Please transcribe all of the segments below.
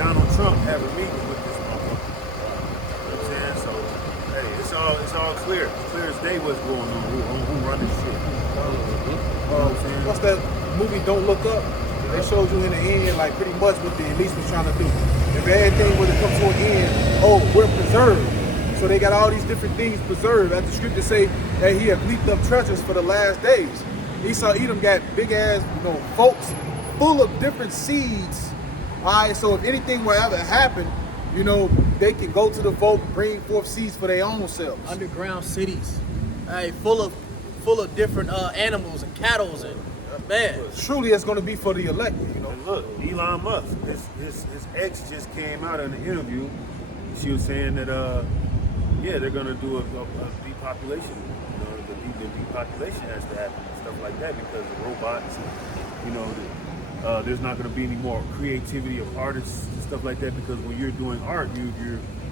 Donald Trump have a meeting with this motherfucker. You know what I'm saying? So, hey, it's all clear. It's clear as day what's going on. Who running shit. You know what I'm saying? What's that movie Don't Look Up? They showed you in the end, like pretty much what the elites was trying to do. If everything was to come to an end, oh, we're preserved. So they got all these different things preserved. As the scripture say that he have leaped up treasures for the last days. Esau Edom got big ass, folks full of different seeds. All right, so if anything will ever happen, they can go to the vote, bring forth seeds for their own selves. Underground cities, full of different animals and cattle and man. Truly, it's going to be for the elect. And look, Elon Musk, his ex just came out in an interview. She was saying that they're going to do a depopulation. The depopulation has to happen and stuff like that because of robots. There's not going to be any more creativity of artists and stuff like that because when you're doing art,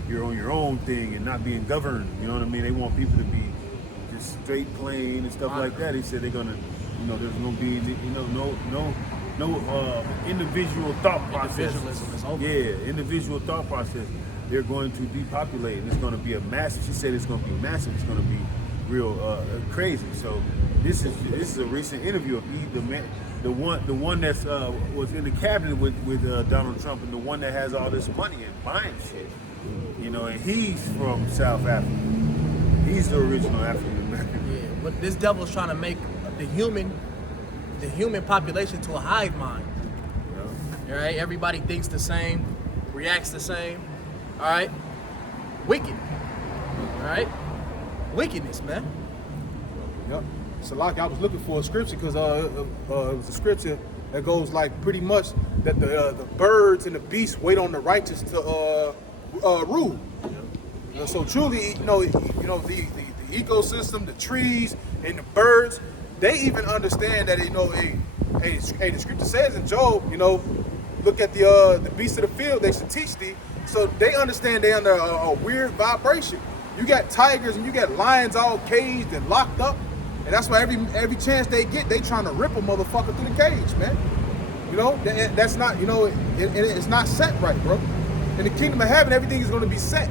you're on your own thing and not being governed. You know what I mean? They want people to be just straight plain and stuff like that. He said they're going to, there's going to be, no individual thought process. Individualism is over. Yeah, individual thought process. They're going to depopulate, and it's going to be a massive. She said it's going to be massive. It's going to be real crazy. So this is a recent interview of the one that's was in the cabinet with Donald Trump, and the one that has all this money and buying shit. And he's from South Africa. He's the original African American. Yeah, but this devil is trying to make the human population to a hive mind. Yeah. All right, everybody thinks the same, reacts the same. All right, wicked. All right, wickedness, man. Yep. So like I was looking for a scripture because it was a scripture that goes like pretty much that the birds and the beasts wait on the righteous to rule. So truly, the ecosystem, the trees and the birds, they even understand that the scripture says in Job, look at the beasts of the field, they should teach thee. So they understand they under a weird vibration. You got tigers and you got lions all caged and locked up. And that's why every chance they get, they trying to rip a motherfucker through the cage, man. That's not, it's not set right, bro. In the kingdom of heaven, everything is going to be set.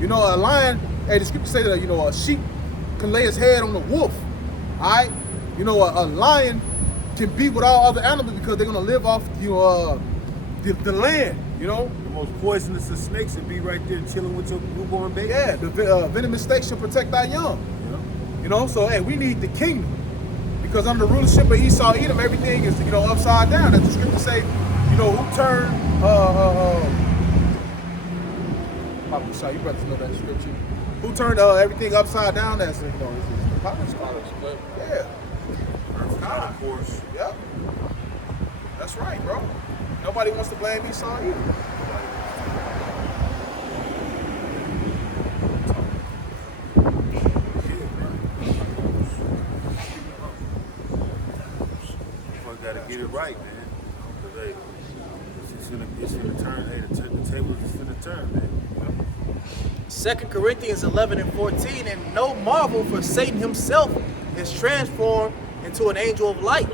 A lion, the scripture say that, a sheep can lay his head on a wolf, all right? A lion can be with all other animals because they're going to live off, the land, The most poisonous of snakes would be right there chilling with your newborn baby. Yeah, the venomous snake should protect our young. So hey, we need the kingdom because under the rulership of Esau Edom, everything is upside down. As the scripture say, who turned Papa Shah, you brothers know that scripture. Who turned everything upside down? That's it's scholars. Yeah. Of course. Yep. That's right, bro. Nobody wants to blame Esau Edom. Get it right, man. It's gonna turn. Hey, the table is gonna turn, man. 2 Corinthians 11 and 14, and no marvel, for Satan himself is transformed into an angel of light.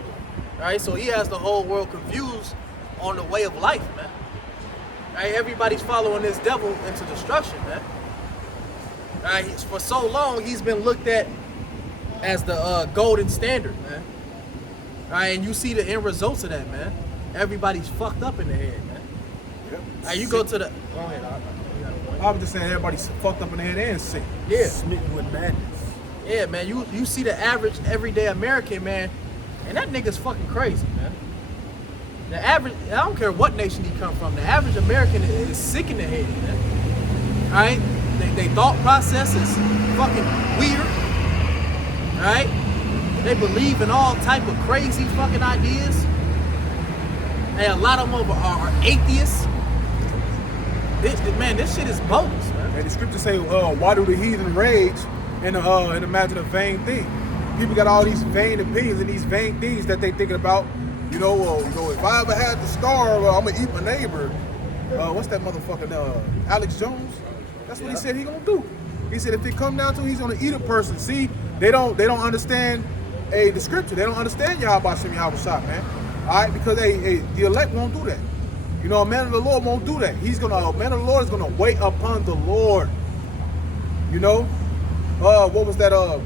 All right, so he has the whole world confused on the way of life, man. All right, everybody's following this devil into destruction, man. All right, for so long he's been looked at as the golden standard, man. All right, and you see the end results of that, man. Everybody's fucked up in the head, man. Yep. All right, you go to the. Go ahead. I was just saying everybody's fucked up in the head and sick. Yeah. Smitten with madness. Yeah, man. You see the average everyday American, man, and that nigga's fucking crazy, man. The average, I don't care what nation he come from, the average American is sick in the head, man. All right, they thought process is fucking weird. All right. They believe in all type of crazy fucking ideas. And a lot of them are atheists. This shit is bogus, man. And the scriptures say, why do the heathen rage and imagine a vain thing? People got all these vain opinions and these vain things that they thinking about. If I ever had the scar, I'm gonna eat my neighbor. What's that motherfucker? Alex Jones. That's what he said he gonna do. He said if it come down to it, he's gonna eat a person. See, they don't understand the scripture. They don't understand Yahweh Shem Yahweh Shah, man. All right, because the elect won't do that. You know, a man of the Lord won't do that. A man of the Lord is gonna wait upon the Lord. You know? What was that? I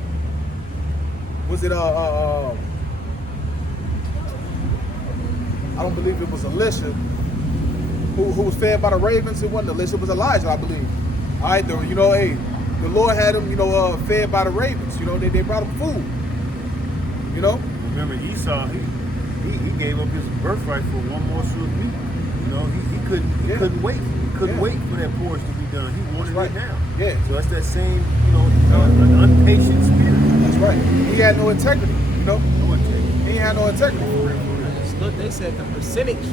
don't believe it was Elisha who was fed by the ravens. It wasn't Elisha, it was Elijah, I believe. All right, you know, hey, the Lord had him, you know, fed by the ravens. You know, they brought him food. You know? Remember Esau, he gave up his birthright for one morsel of meat. You know, he couldn't wait. He couldn't wait for that porridge to be done. He wanted it now. Yeah. So that's that same, you know, an impatient spirit. That's right. He had no integrity, you know? No integrity. He had no integrity for real. Look, they said the percentage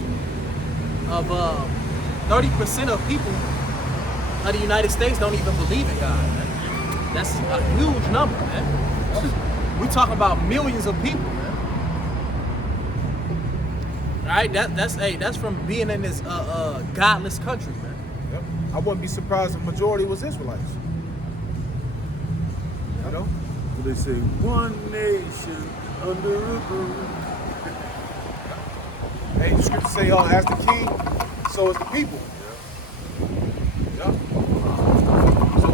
of 30% of people of the United States don't even believe in God, man. That's a huge number, man. We talking about millions of people, man. Right? That's from being in this godless country, man. Yep. I wouldn't be surprised if the majority was Israelites. You know? So they say, one nation under a roof. Hey, the scripture say, as the king, so is the people. Yeah. So,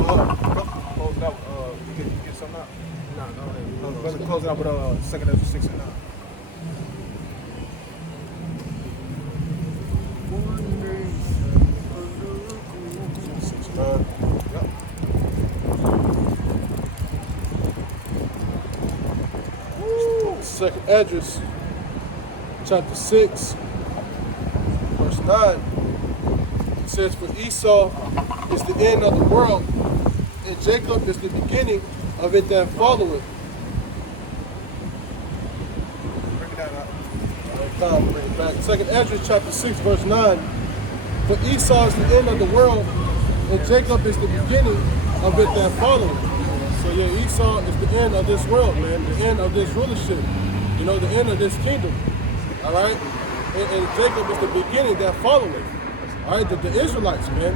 close it out. You get something out? No, go ahead. Brother, close it out with 2 Ezra 6 and 9. One nation under a roof. Yep. Second Esdras, chapter 6, verse 9. It says, for Esau is the end of the world, and Jacob is the beginning of it that followeth. Bring it out. Bring it back. Second Esdras, chapter 6, verse 9. For Esau is the end of the world, and Jacob is the beginning of it that followeth. So yeah, Esau is the end of this world, man, the end of this rulership, you know, the end of this kingdom. All right, and Jacob is the beginning that followeth. All right, the Israelites, man.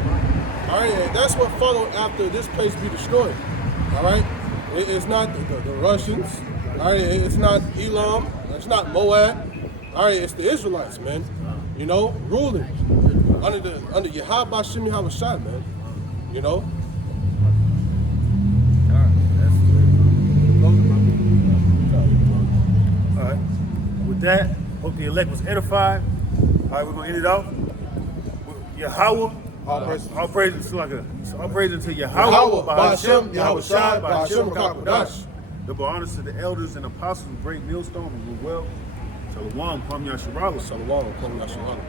All right, and that's what followed after this place be destroyed. All right, it's not the Russians. All right, it's not Elam. It's not Moab. All right, it's the Israelites, man. You know, ruling under Yahweh Bashim Yahushua, man. You know. All right. With that, hope the elect was edified. All right, we're gonna end it off with Yahweh. All praises to all praises to Yahweh, Yahweh, Ba'ashem, Yahushua, Ba'ashem, Ba'ashem, Kakodash. Double honors to the elders and apostles of Great Millstone and well. Shalom, Kwam Yasharala. Shalom, Kwam Yasharala.